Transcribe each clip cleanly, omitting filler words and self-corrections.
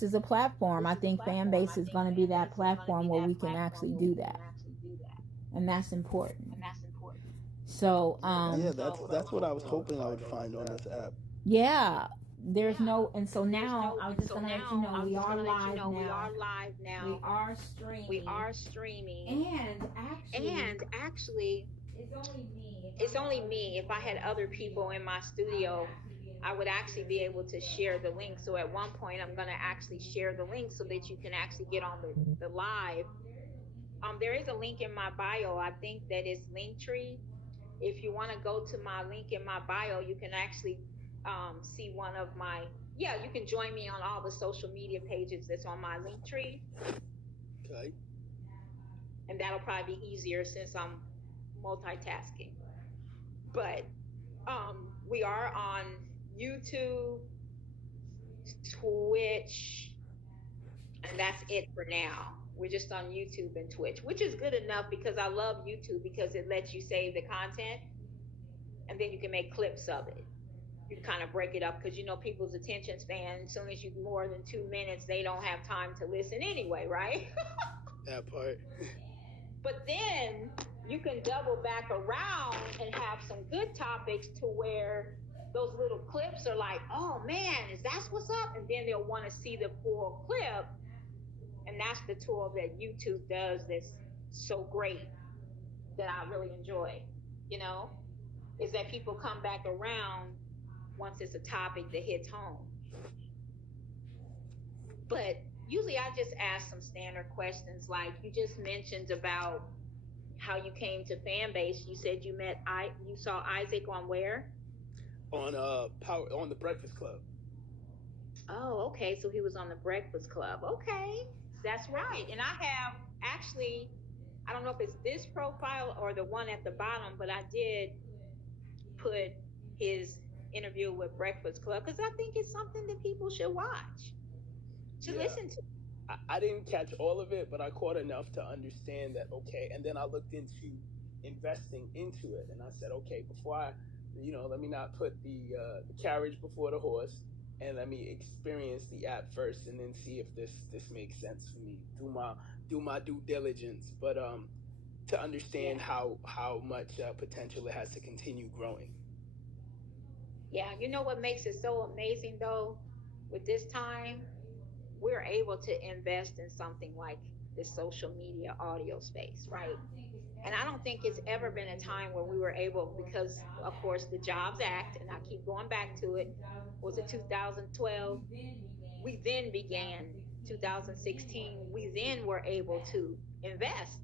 this is a platform. I think Fanbase is going to be that platform where we can actually do that, and that's important. So, Yeah, that's what I was hoping I would find on this app. yeah, there's no, and so now I was just going to let you know we are live now. We are streaming, and actually, it's only me. If I had other people in my studio, I would actually be able to share the link. So at one point, I'm going to actually share the link so that you can actually get on the live. There is a link in my bio. I think that it's Linktree. If you want to go to my link in my bio, you can actually see one of my, yeah, you can join me on all the social media pages that's on my Linktree. Okay. And that'll probably be easier since I'm multitasking. But we are on YouTube, Twitch, and that's it for now. We're just on YouTube and Twitch, which is good enough because I love YouTube because it lets you save the content and then you can make clips of it. You kind of break it up because you know people's attention span, as soon as you more than 2 minutes, they don't have time to listen anyway, right? That part. But then you can double back around and have some good topics to where those little clips are like, oh man, is that what's up? And then they'll want to see the full clip. And that's the tool that YouTube does that's so great that I really enjoy, you know, is that people come back around once it's a topic that hits home. But usually I just ask some standard questions like you just mentioned about how you came to Fanbase. You said you saw Isaac on where? On the Breakfast Club. Oh, okay. So he was on the Breakfast Club. Okay. That's right. And I have actually, I don't know if it's this profile or the one at the bottom, but I did put his interview with Breakfast Club because I think it's something that people should watch, should listen to. I didn't catch all of it, but I caught enough to understand that, okay. And then I looked into investing into it, and I said, okay, before I, let me not put the carriage before the horse, and let me experience the app first, and then see if this makes sense for me. Do my due diligence, but to understand how much potential it has to continue growing. Yeah, you know what makes it so amazing though, with this time, we're able to invest in something like the social media audio space, right? And I don't think it's ever been a time where we were able, because of course the Jobs Act, and I keep going back to it, was it 2012? We then began 2016. We then were able to invest,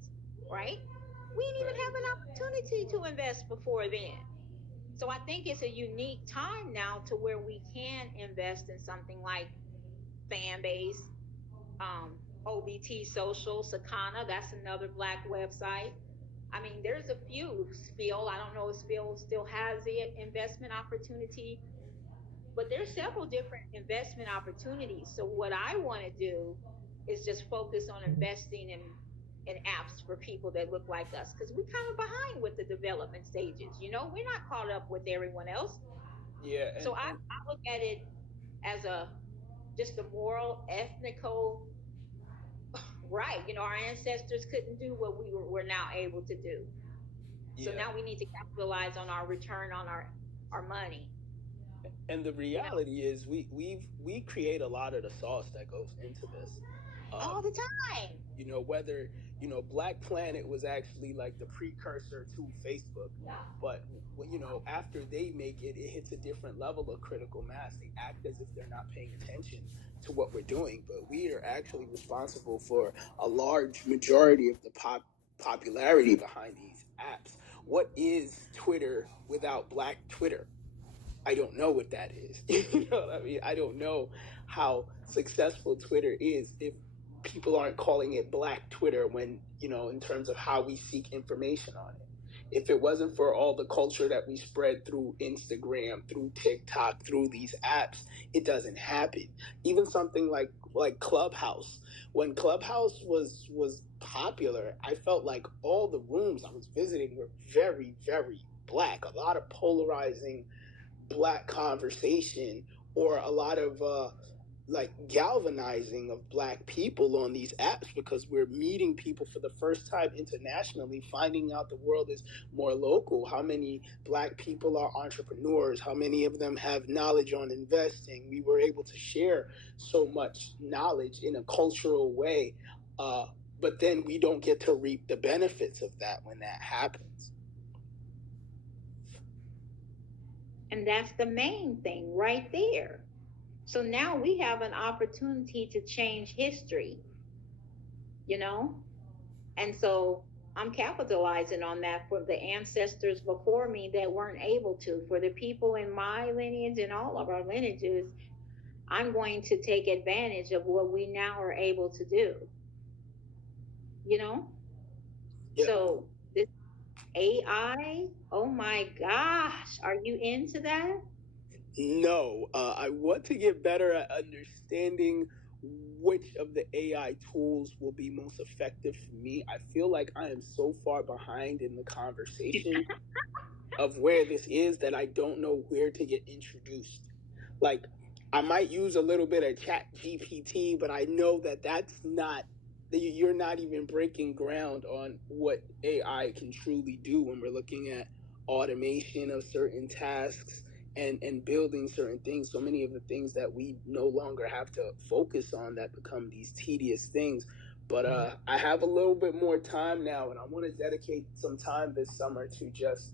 right? We didn't even have an opportunity to invest before then. So I think it's a unique time now to where we can invest in something like Fanbase, OBT Social, Sakana, that's another Black website. I mean, there's a few. Spill, I don't know if Spill still has the investment opportunity, but there's several different investment opportunities. So what I want to do is just focus on investing in apps for people that look like us, because we're kind of behind with the development stages. You know, we're not caught up with everyone else. Yeah. So I look at it as just a moral, ethnical right. You know, our ancestors couldn't do what we're now able to do. So now we need to capitalize on our return on our money. And the reality is we create a lot of the sauce that goes into this. All the time. You know, whether, Black Planet was actually like the precursor to Facebook. But, after they make it, it hits a different level of critical mass. They act as if they're not paying attention to what we're doing. But we are actually responsible for a large majority of the popularity behind these apps. What is Twitter without Black Twitter? I don't know what that is. You know what I mean? I don't know how successful Twitter is if people aren't calling it Black Twitter when, in terms of how we seek information on it. If it wasn't for all the culture that we spread through Instagram, through TikTok, through these apps, it doesn't happen. Even something like Clubhouse. When Clubhouse was popular, I felt like all the rooms I was visiting were very, very Black. A lot of polarizing Black conversation, or a lot of like galvanizing of Black people on these apps, because we're meeting people for the first time internationally, finding out the world is more local. How many Black people are entrepreneurs? How many of them have knowledge on investing? We were able to share so much knowledge in a cultural way, but then we don't get to reap the benefits of that when that happens. And that's the main thing right there. So now we have an opportunity to change history, you know? And so I'm capitalizing on that for the ancestors before me that weren't able to. For the people in my lineage and all of our lineages, I'm going to take advantage of what we now are able to do, you know? Yeah. So this AI, oh my gosh, are you into that? No, I want to get better at understanding which of the AI tools will be most effective for me. I feel like I am so far behind in the conversation of where this is that I don't know where to get introduced. Like, I might use a little bit of Chat GPT, but I know that that's not, you're not even breaking ground on what AI can truly do when we're looking at automation of certain tasks and building certain things. So many of the things that we no longer have to focus on that become these tedious things. But I have a little bit more time now, and I want to dedicate some time this summer to just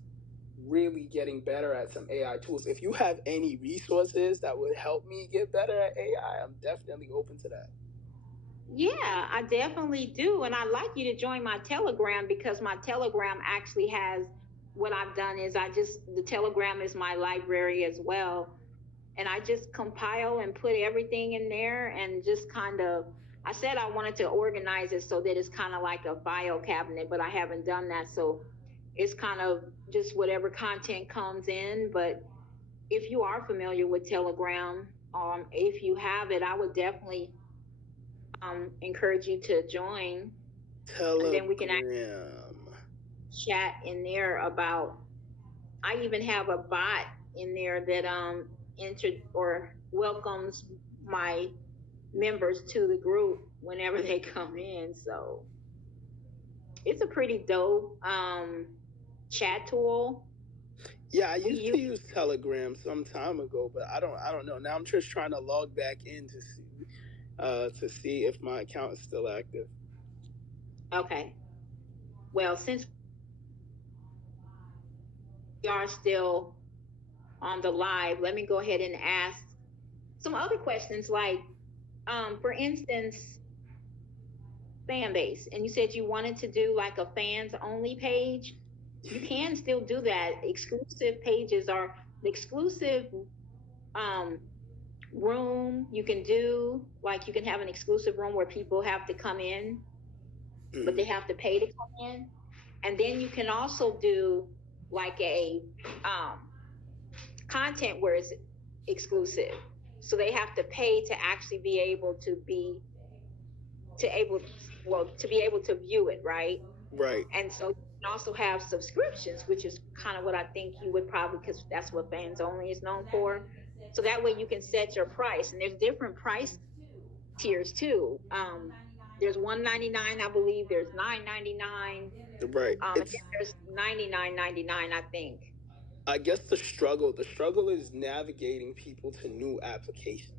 really getting better at some AI tools. If you have any resources that would help me get better at AI, I'm definitely open to that. Yeah, I definitely do. And I'd like you to join my Telegram because my Telegram actually has what I've done is the Telegram is my library as well. And I just compile and put everything in there and just kind of, I said I wanted to organize it so that it's kind of like a file cabinet, but I haven't done that. So it's kind of just whatever content comes in. But if you are familiar with Telegram, if you have it, I would definitely encourage you to join. Telegram. And then we can chat in there about, I even have a bot in there that entered or welcomes my members to the group whenever they come in. So it's a pretty dope chat tool. Yeah, I used to use Telegram some time ago, but I don't know. Now I'm just trying to log back in to see if my account is still active. Okay. Well, since we are still on the live, let me go ahead and ask some other questions. Like, for instance, Fanbase, and you said you wanted to do like a fans only page. You can still do that. Exclusive pages are the exclusive room you can do. Like, you can have an exclusive room where people have to come in, but they have to pay to come in. And then you can also do like a content where it's exclusive. So they have to pay to actually be able to be able to view it, right? Right. And so you can also have subscriptions, which is kind of what I think you would probably, because that's what fans only is known for. So that way you can set your price, and there's different price tiers too. There's $199, I believe. There's $9.99. Right. There's $99.99, I think. I guess the struggle is navigating people to new applications.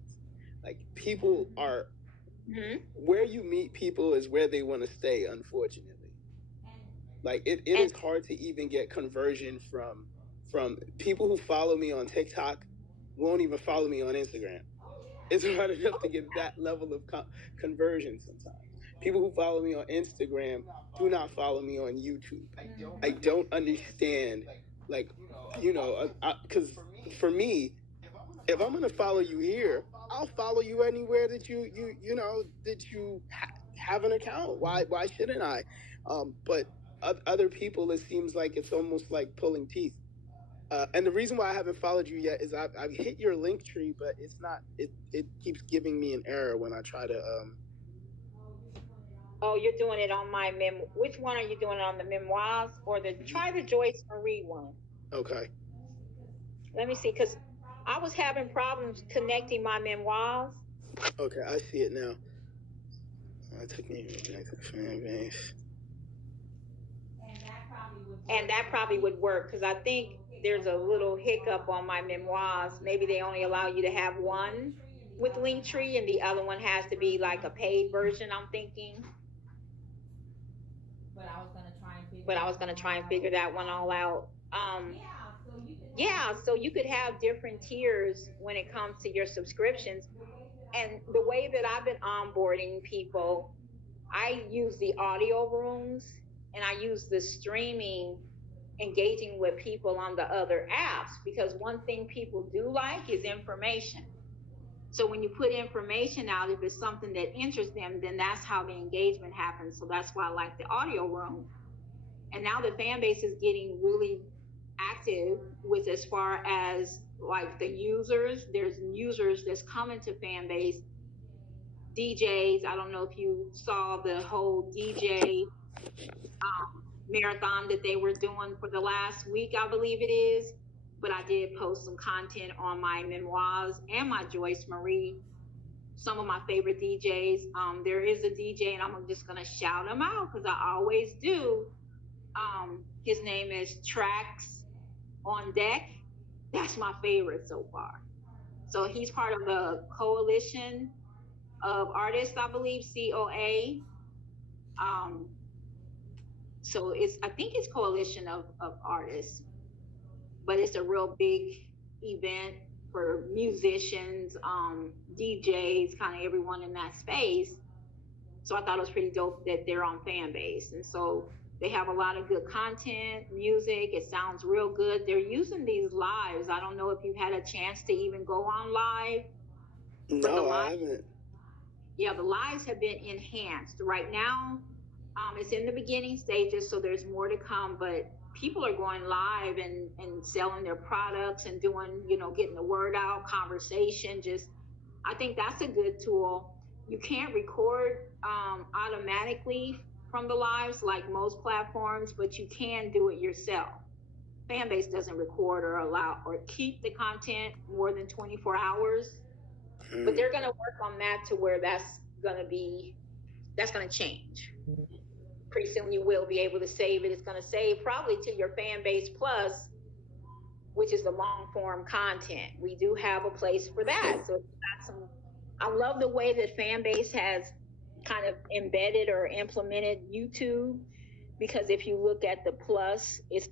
Like, people are where you meet people is where they want to stay, unfortunately. Like, it is hard to even get conversion from people who follow me on TikTok won't even follow me on Instagram. It's hard enough to get that level of conversion sometimes. People who follow me on Instagram do not follow me on YouTube. I don't understand, like, because for me, if I'm gonna follow you here, I'll follow you anywhere that you have an account. Why shouldn't I? But other people, it seems like it's almost like pulling teeth. And the reason why I haven't followed you yet is I've hit your link tree, but it's not. It keeps giving me an error when I try to. Oh, you're doing it on my Which one are you doing it on, the memoirs or try the Joyce Marie one? Okay. Let me see, because I was having problems connecting my memoirs. Okay, I see it now. It took me back to Fanbase. And that probably would work because I think there's a little hiccup on my memoirs. Maybe they only allow you to have one with Linktree, and the other one has to be like a paid version, I'm thinking. But I was gonna try and figure that one all out. Yeah, so you could have different tiers when it comes to your subscriptions. And the way that I've been onboarding people, I use the audio rooms and I use the streaming, engaging with people on the other apps, because one thing people do like is information. So when you put information out, if it's something that interests them, then that's how the engagement happens. So that's why I like the audio room. And now the fan base is getting really active with, as far as like the users. There's users that's coming to fan base. DJs, I don't know if you saw the whole DJ marathon that they were doing for the last week, I believe it is. But I did post some content on my memoirs and my Joyce Marie, some of my favorite DJs. There is a DJ, and I'm just gonna shout him out because I always do. His name is Tracks on Deck. That's my favorite so far. So he's part of the coalition of artists, I believe, COA. So I think it's coalition of artists, but it's a real big event for musicians, DJs, kind of everyone in that space. So I thought it was pretty dope that they're on Fanbase. And so they have a lot of good content, music. It sounds real good. They're using these lives. I don't know if you've had a chance to even go on live. No, I haven't. Yeah, the lives have been enhanced. Right now, it's in the beginning stages, so there's more to come, but people are going live and selling their products and doing, getting the word out, conversation. I think that's a good tool. You can't record automatically from the lives like most platforms, but you can do it yourself. Fanbase doesn't record or allow or keep the content more than 24 hours, but they're going to work on that to where that's going to change. Pretty soon you will be able to save it. It's going to save probably to your Fanbase Plus, which is the long form content. We do have a place for that. So I love the way that Fanbase has kind of embedded or implemented YouTube, because if you look at the Plus, it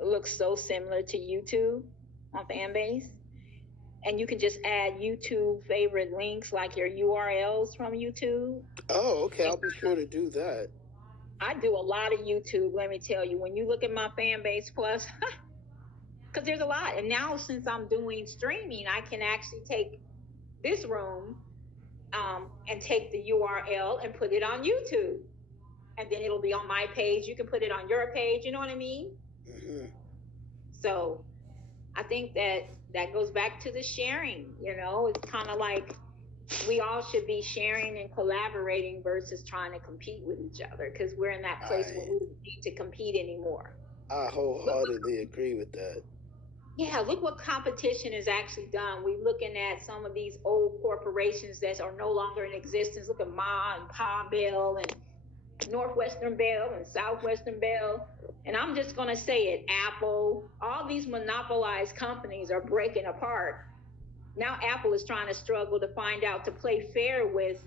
looks so similar to YouTube on Fanbase. And you can just add YouTube favorite links, like your URLs from YouTube. Oh, okay. I'll be sure to do that. I do a lot of YouTube, let me tell you. When you look at my Fanbase Plus, because there's a lot. And now since I'm doing streaming, I can actually take this room and take the URL and put it on YouTube. And then it'll be on my page. You can put it on your page. You know what I mean? Mm-hmm. So I think that goes back to the sharing. It's kind of like we all should be sharing and collaborating versus trying to compete with each other, because we're in that place where we don't need to compete anymore. I wholeheartedly agree with that. Yeah, look what competition has actually done. We're looking at some of these old corporations that are no longer in existence. Look at Ma and Pa Bell and Northwestern Bell and Southwestern Bell. And I'm just going to say it, Apple, all these monopolized companies are breaking apart. Now Apple is trying to struggle to find out to play fair with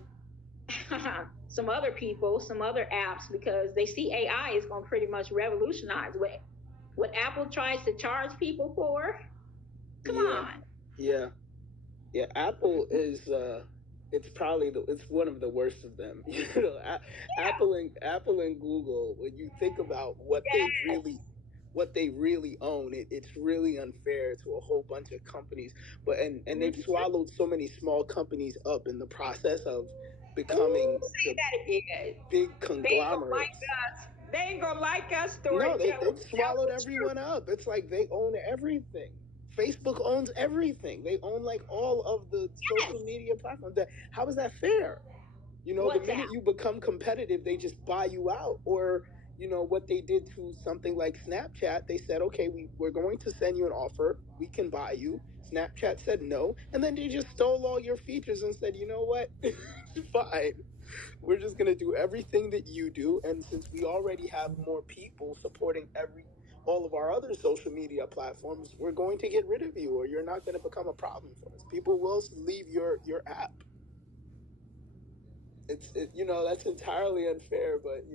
some other people, some other apps, because they see AI is going to pretty much revolutionize what Apple tries to charge people for. Come on. Yeah. Apple is it's one of the worst of them. Apple and Google. When you think about what they really own, it's really unfair to a whole bunch of companies. But and they've swallowed so many small companies up in the process of becoming big conglomerates. They ain't gonna like us. No, they've swallowed everyone up. It's like they own everything. Facebook owns everything. They own like all of the social media platforms. How is that fair? The minute you become competitive, they just buy you out. Or, what they did to something like Snapchat, they said, okay, we're going to send you an offer. We can buy you. Snapchat said no, and then they just stole all your features and said, you know what, fine, we're just gonna do everything that you do, and since we already have more people supporting all of our other social media platforms, we're going to get rid of you, or you're not going to become a problem for us. People will leave your app. That's entirely unfair, but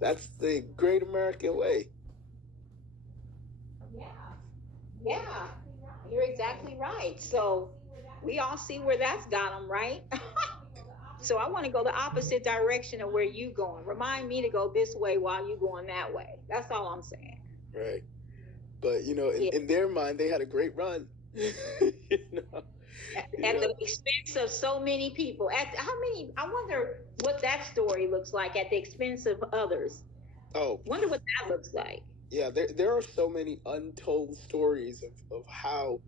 that's the great American way. Yeah, you're exactly right. So we all see where that's got them, right? So I want to go the opposite direction of where you going. Remind me to go this way while you going that way. That's all I'm saying. Right. But in their mind, they had a great run. At the expense of so many people. I wonder what that story looks like at the expense of others. Oh, wonder what that looks like. Yeah, there are so many untold stories of how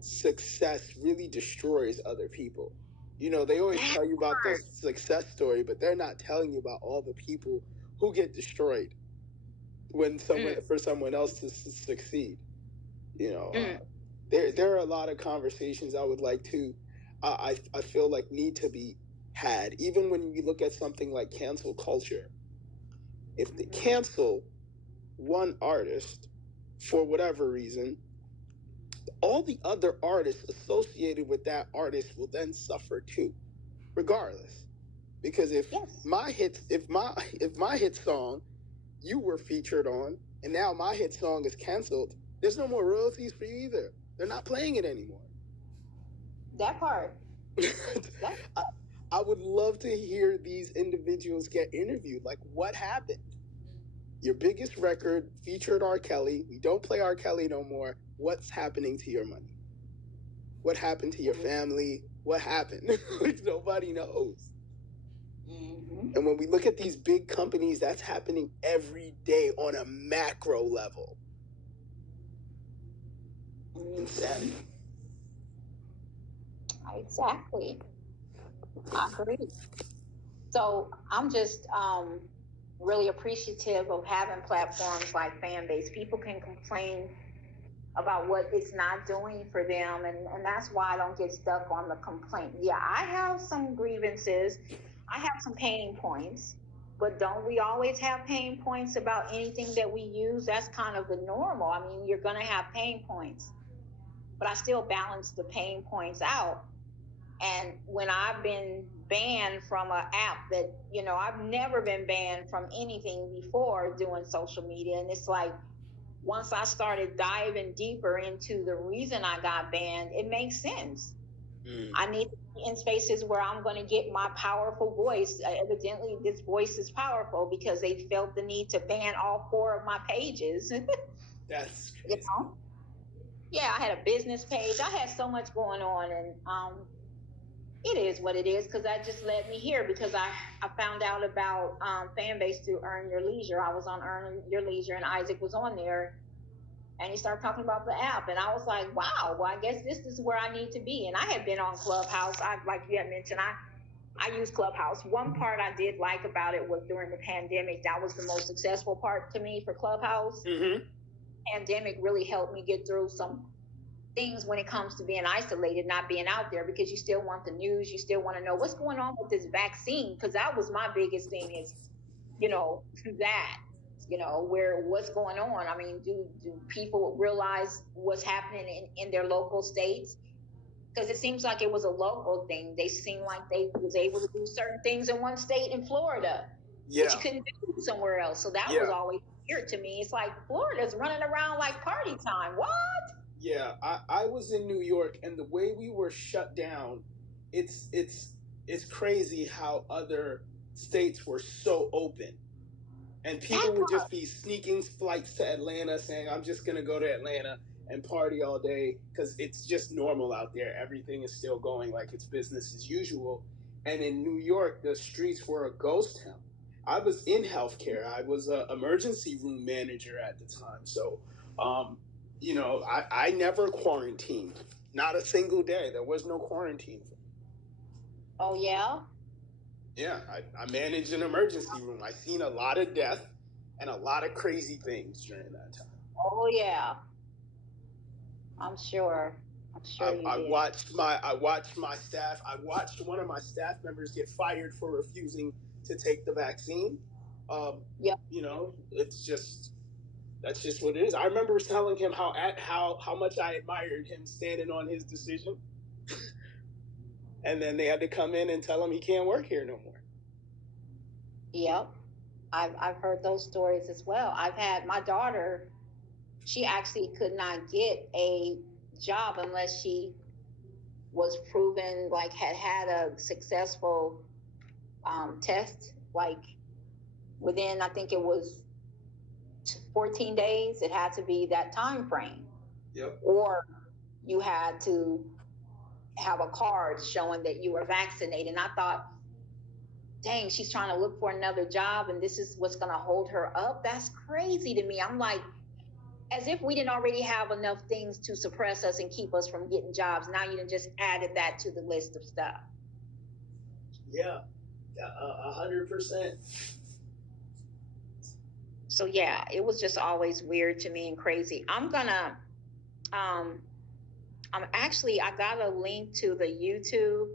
success really destroys other people. They always tell you about the success story, but they're not telling you about all the people who get destroyed when for someone else to succeed. There are a lot of conversations I would like to, I feel like need to be had, even when you look at something like cancel culture. If they cancel one artist for whatever reason, all the other artists associated with that artist will then suffer too, regardless. Because if my hit song you were featured on, and now my hit song is canceled, there's no more royalties for you either. They're not playing it anymore. That part. I would love to hear these individuals get interviewed. Like, what happened? Your biggest record featured R. Kelly. We don't play R. Kelly no more. What's happening to your money? What happened to your family? What happened? Nobody knows. Mm-hmm. And when we look at these big companies, that's happening every day on a macro level. Insanity. Exactly. I agree. So I'm just really appreciative of having platforms like Fanbase. People can complain about what it's not doing for them, and that's why I don't get stuck on the complaint. Yeah, I have some grievances. I have some pain points, but don't we always have pain points about anything that we use? That's kind of the normal. I mean, you're going to have pain points, but I still balance the pain points out. And when I've been banned from an app that, I've never been banned from anything before doing social media. And it's like, once I started diving deeper into the reason I got banned, it makes sense. I need to be in spaces where I'm going to get my powerful voice. Evidently, this voice is powerful because they felt the need to ban all 4 of my pages. That's crazy. Yeah, I had a business page. I had so much going on, and it is what it is, because that just led me here, because I found out about Fanbase through Earn Your Leisure. I was on Earn Your Leisure, and Isaac was on there, and he started talking about the app, and I was like, wow, well, I guess this is where I need to be. And I had been on Clubhouse. Like you had mentioned, I use Clubhouse. One part I did like about it was during the pandemic. That was the most successful part to me for Clubhouse. Mm-hmm. Pandemic really helped me get through some things when it comes to being isolated, not being out there, because you still want the news. You still want to know what's going on with this vaccine, because that was my biggest thing is, what's going on. I mean, do people realize what's happening in their local states? Because it seems like it was a local thing. They seem like they was able to do certain things in one state in Florida, which you couldn't do somewhere else. So that was always weird to me. It's like Florida's running around like party time. What? Yeah, I was in New York, and the way we were shut down, it's crazy how other states were so open. And people would just be sneaking flights to Atlanta, saying, I'm just going to go to Atlanta and party all day, because it's just normal out there. Everything is still going like it's business as usual. And in New York, the streets were a ghost town. I was in healthcare. I was an emergency room manager at the time. So, I never quarantined. Not a single day. There was no quarantine for me. Oh, yeah? Yeah, I managed an emergency room. I seen a lot of death and a lot of crazy things during that time. Oh, yeah. I'm sure. I'm sure you I did. watched my staff. I watched one of my staff members get fired for refusing to take the vaccine. Yep. You know, it's just that's just what it is. I remember telling him how much I admired him standing on his decision, and then they had to come in and tell him he can't work here no more. Yep. I've heard those stories as well. I've had my daughter, she actually could not get a job unless she was proven like had a successful test, like within, I think it was 14 days. It had to be that time frame. Yep. Or you had to have a card showing that you were vaccinated. And I thought, dang, she's trying to look for another job and this is what's going to hold her up. That's crazy to me. I'm like, as if we didn't already have enough things to suppress us and keep us from getting jobs. Now you done just added that to the list of stuff. Yeah, 100%. So yeah, it was just always weird to me and crazy. I got a link to the YouTube.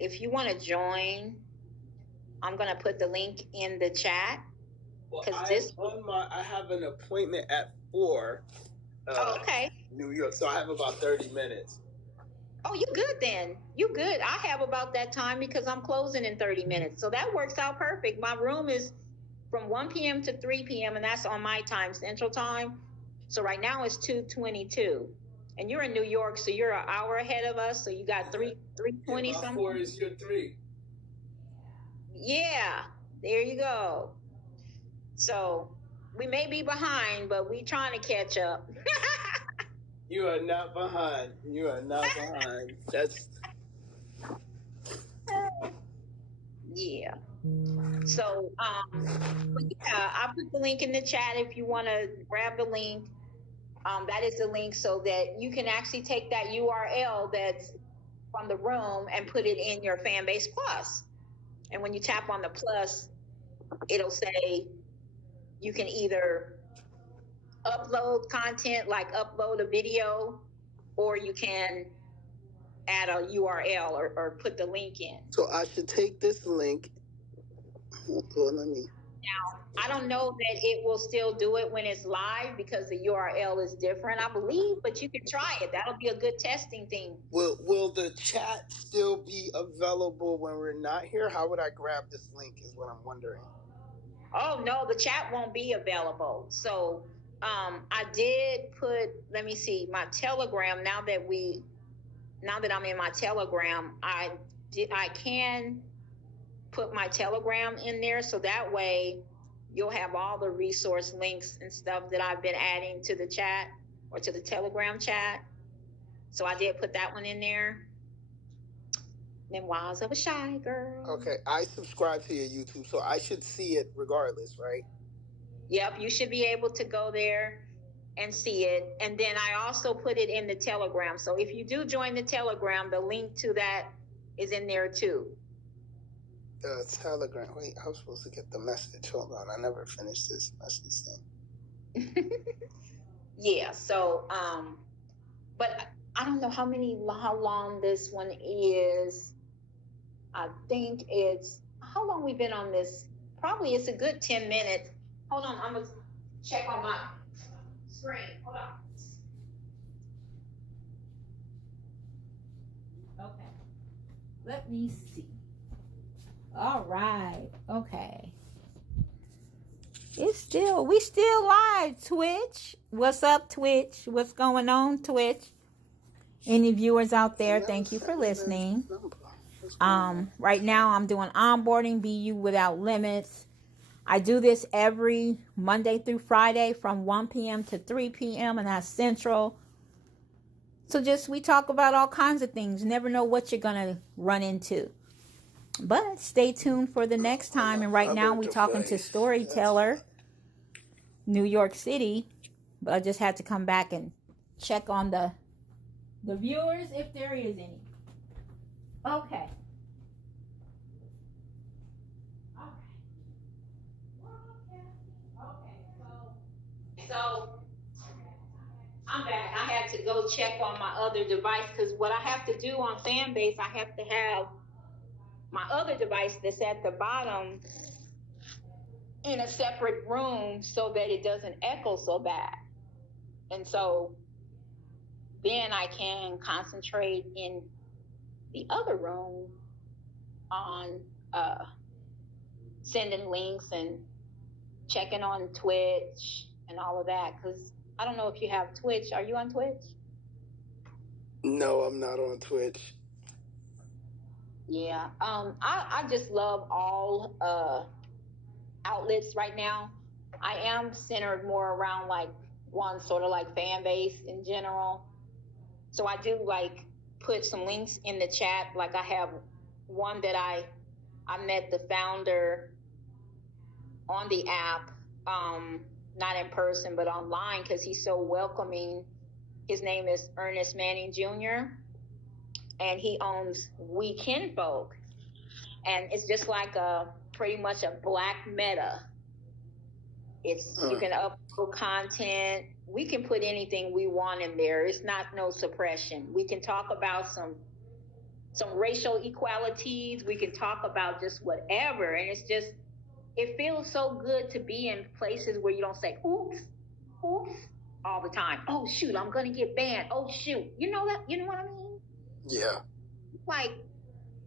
If you want to join, I'm gonna put the link in the chat. Well, I have an appointment at 4. Okay. New York, so I have about 30 minutes. Oh, you good then? You good? I have about that time because I'm closing in 30 minutes, so that works out perfect. My room is from 1 p.m. to 3 p.m. and that's on my time, Central Time. So right now it's 2:22, and you're in New York, so you're an hour ahead of us. So you got 3:20 something. 4 is your 3. Yeah, there you go. So we may be behind, but we trying to catch up. You are not behind. You are not behind. That's yeah. So but yeah, I put the link in the chat if you want to grab the link. That is the link so that you can actually take that URL that's from the room and put it in your Fanbase Plus. And when you tap on the plus, it'll say you can either upload content, like upload a video, or you can add a URL or put the link in. So I should take this link. Let me. Now, I don't know that it will still do it when it's live because the URL is different, I believe, but you can try it. That'll be a good testing thing. Will the chat still be available when we're not here? How would I grab this link is what I'm wondering. Oh, no, the chat won't be available. So I did put, let me see, my Telegram, now that I'm in my Telegram, I can put my Telegram in there, so that way you'll have all the resource links and stuff that I've been adding to the chat or to the Telegram chat. So I did put that one in there. Memoirs of a Shy Girl. Okay, I subscribe to your YouTube, so I should see it regardless, right? Yep, you should be able to go there and see it. And then I also put it in the Telegram. So if you do join the Telegram, the link to that is in there too. The Telegram. Wait, I was supposed to get the message. Hold on, I never finished this message thing. Yeah, so but I don't know how long this one is. I think it's, how long we've been on this? Probably it's a good 10 minutes. Hold on, I'm gonna check on my screen. Hold on. Okay. Let me see. All right. Okay. We still live, Twitch. What's up, Twitch? What's going on, Twitch? Any viewers out there, thank you for listening. Right now I'm doing onboarding, BU without limits. I do this every Monday through Friday from 1 p.m. to 3 p.m. and that's Central. So we talk about all kinds of things. You never know what you're going to run into. But stay tuned for the next time. And right now we're talking to Storyteller, New York City. But I just had to come back and check on the viewers if there is any. Okay. So I'm back. I had to to go check on my other device, because what I have to do on Fanbase, I have to have my other device that's at the bottom in a separate room so that it doesn't echo so bad. And so then I can concentrate in the other room on sending links and checking on Twitch and all of that. Because I don't know if you have Twitch. Are you on Twitch? No, I'm not on Twitch. Yeah. I just love all outlets right now. I am centered more around like one sort of like Fanbase in general. So I do like put some links in the chat. Like I have one that I met the founder on the app, not in person, but online, because he's so welcoming. His name is Ernest Manning Jr., and he owns We Kinfolk. And it's just like pretty much a black meta. It's you can upload content. We can put anything we want in there. It's not no suppression. We can talk about some racial equalities. We can talk about just whatever. And it's just, it feels so good to be in places where you don't say, oops, oops, all the time. Oh, shoot, I'm going to get banned. Oh, shoot. You know that? You know what I mean? Yeah. Like,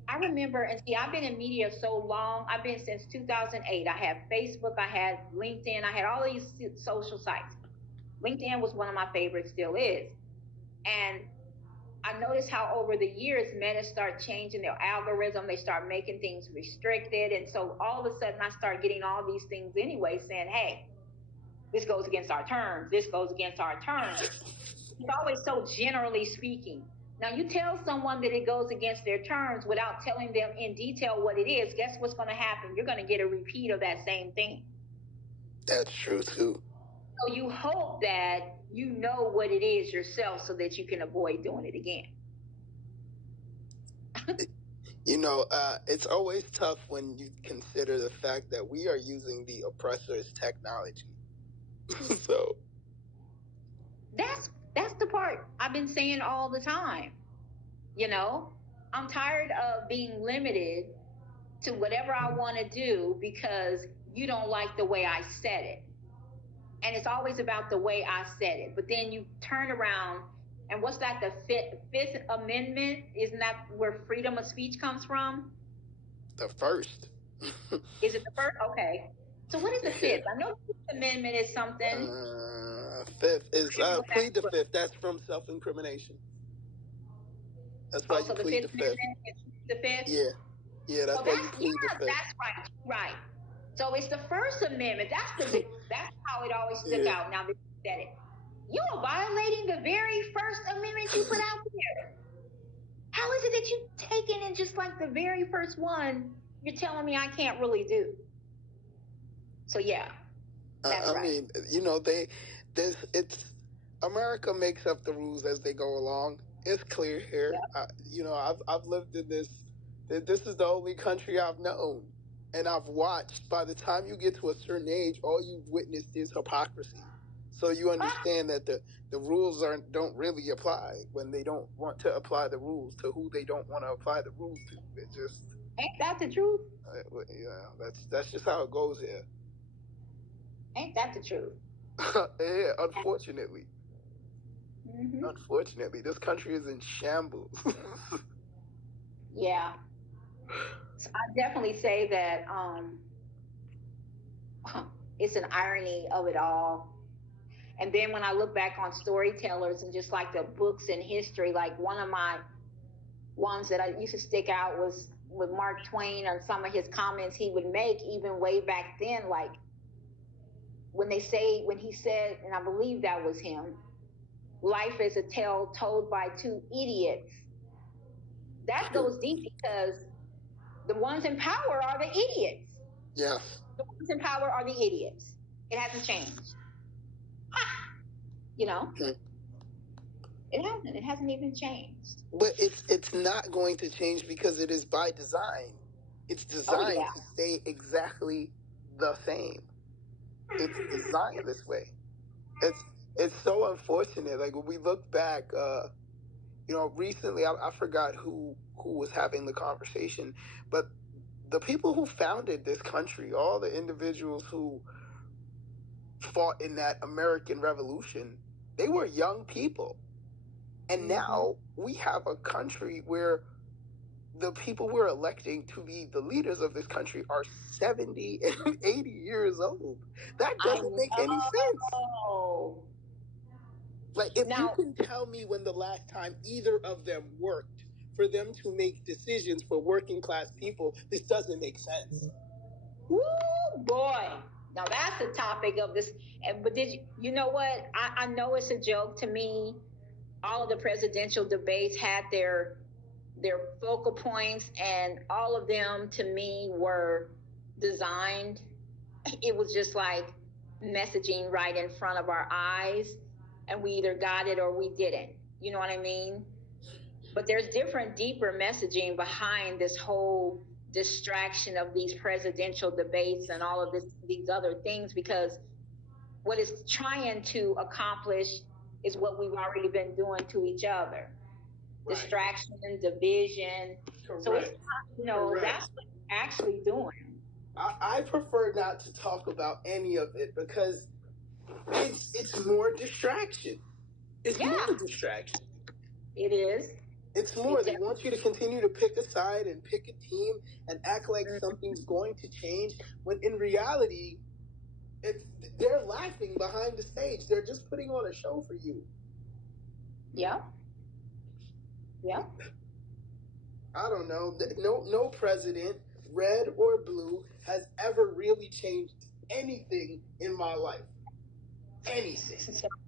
I remember, and see, I've been in media so long. I've been since 2008. I had Facebook, I had LinkedIn, I had all these social sites. LinkedIn was one of my favorites, still is. And I noticed how over the years, Meta start changing their algorithm. They start making things restricted. And so all of a sudden, I start getting all these things anyway saying, hey, this goes against our terms. This goes against our terms. It's always so generally speaking. Now, you tell someone that it goes against their terms without telling them in detail what it is, guess what's going to happen? You're going to get a repeat of that same thing. That's true, too. So you hope that you know what it is yourself so that you can avoid doing it again. You know, it's always tough when you consider the fact that we are using the oppressor's technology. So that's the part I've been saying all the time. You know, I'm tired of being limited to whatever I want to do because you don't like the way I said it. And it's always about the way I said it. But then you turn around, and what's that, the Fifth Amendment? Isn't that where freedom of speech comes from? The first. Is it the first? Okay. So what is the fifth? I know the Fifth Amendment is something. Fifth is plead the fifth. That's from self-incrimination. That's why you plead the fifth. The fifth? Yeah, that's why you plead the fifth. That's right. So it's the First Amendment. That's how it always stuck out. Now that you said it, you are violating the very First Amendment you put out there. How is it that you've taken in just like the very first one? You're telling me I can't really do. So yeah, that's right. I mean, you know, it's America makes up the rules as they go along. It's clear here. Yep. You know, I've lived in this. This is the only country I've known. And I've watched, by the time you get to a certain age, all you've witnessed is hypocrisy. So you understand that the rules don't really apply when they don't want to apply the rules to who they don't want to apply the rules to. It just ain't that the truth? Yeah, that's just how it goes here. Ain't that the truth? Yeah, unfortunately. Mm-hmm. Unfortunately, this country is in shambles. Yeah. I definitely say that it's an irony of it all. And then when I look back on storytellers and just like the books in history, like one of my ones that I used to stick out was with Mark Twain and some of his comments he would make even way back then, like when he said, and I believe that was him, life is a tale told by two idiots. That goes deep because the ones in power are the idiots. Yeah. The ones in power are the idiots. It hasn't changed. You know? It hasn't. It hasn't even changed. But it's not going to change because it is by design. It's designed to stay exactly the same. It's designed this way. It's so unfortunate. Like when we look back, recently I forgot who was having the conversation, but the people who founded this country, all the individuals who fought in that American Revolution, they were young people. And now we have a country where the people we're electing to be the leaders of this country are 70 and 80 years old. That doesn't make any sense. Like, if you can tell me when the last time either of them worked for them to make decisions for working class people, this doesn't make sense. Woo, boy. Now that's the topic of this. But you know what? I know it's a joke to me. All of the presidential debates had their focal points, and all of them to me were designed. It was just like messaging right in front of our eyes, and we either got it or we didn't. You know what I mean? But there's different, deeper messaging behind this whole distraction of these presidential debates and all of these other things, because what it's trying to accomplish is what we've already been doing to each other. Right. Distraction, division. Correct. So it's not, that's what it's actually doing. I prefer not to talk about any of it because it's more distraction. It's more distraction. It is. It's more. They want you to continue to pick a side and pick a team and act like something's going to change, when in reality, they're laughing behind the stage. They're just putting on a show for you. Yeah. Yeah. I don't know. No president, red or blue, has ever really changed anything in my life. Anything.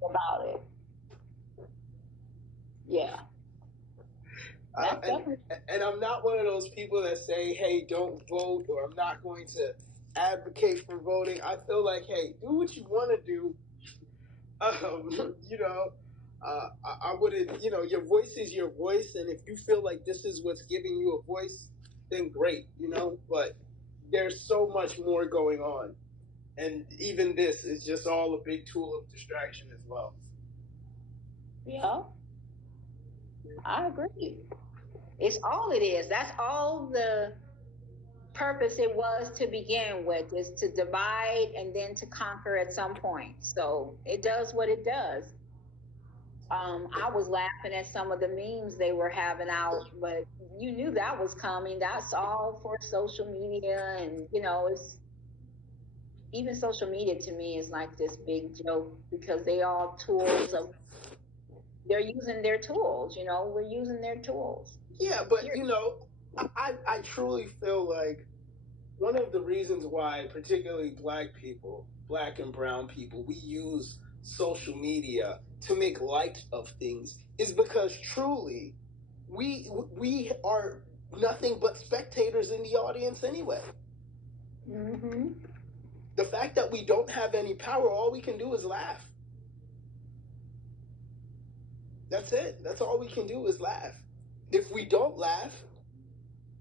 About it. Yeah. And I'm not one of those people that say, hey, don't vote, or I'm not going to advocate for voting. I feel like, hey, do what you want to do. I wouldn't, your voice is your voice. And if you feel like this is what's giving you a voice, then great, but there's so much more going on. And even this is just all a big tool of distraction as well. Yeah. I agree. It's all it is. That's all the purpose it was to begin with, is to divide and then to conquer at some point. So it does what it does. I was laughing at some of the memes they were having out, but you knew that was coming. That's all for social media. And, it's even social media to me is like this big joke, because they all tools of, they're using their tools, we're using their tools. Yeah, but, I truly feel like one of the reasons why, particularly Black people, Black and brown people, we use social media to make light of things is because truly we are nothing but spectators in the audience anyway. Mm-hmm. The fact that we don't have any power, all we can do is laugh. That's it. That's all we can do is laugh. If we don't laugh,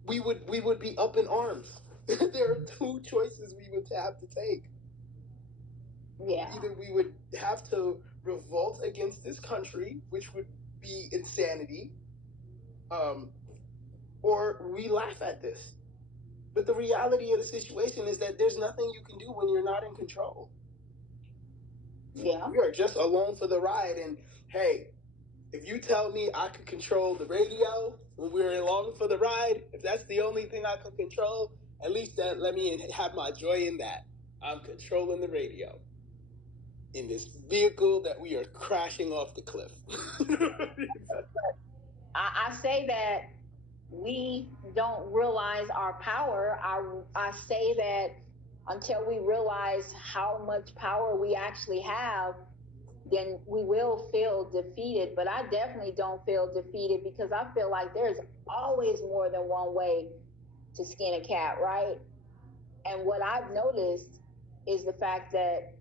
we would be up in arms. There are two choices we would have to take. Yeah. Either we would have to revolt against this country, which would be insanity, or we laugh at this. But the reality of the situation is that there's nothing you can do when you're not in control. Yeah. You are just alone for the ride. And hey, if you tell me I could control the radio when we're along for the ride, if that's the only thing I can control, at least let me have my joy in that. I'm controlling the radio in this vehicle that we are crashing off the cliff. I say that we don't realize our power. I say that until we realize how much power we actually have, then we will feel defeated. But I definitely don't feel defeated, because I feel like there's always more than one way to skin a cat, right? And what I've noticed is the fact that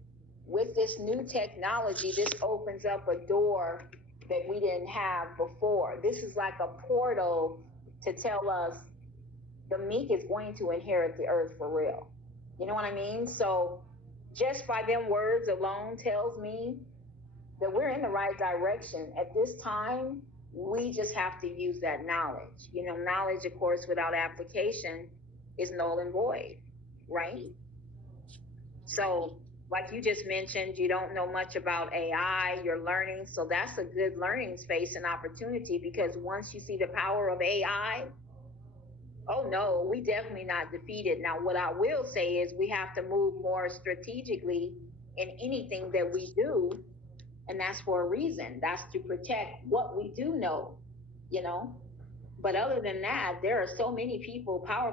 with this new technology, this opens up a door that we didn't have before. This is like a portal to tell us the meek is going to inherit the earth for real. You know what I mean? So just by them words alone tells me that we're in the right direction. At this time, we just have to use that knowledge. Knowledge, of course, without application is null and void, right? So, like you just mentioned, you don't know much about AI, you're learning. So, that's a good learning space and opportunity, because once you see the power of AI, oh no, we definitely not defeated. Now, what I will say is we have to move more strategically in anything that we do, and that's for a reason. That's to protect what we do know, you know. But other than that, there are so many people, powerful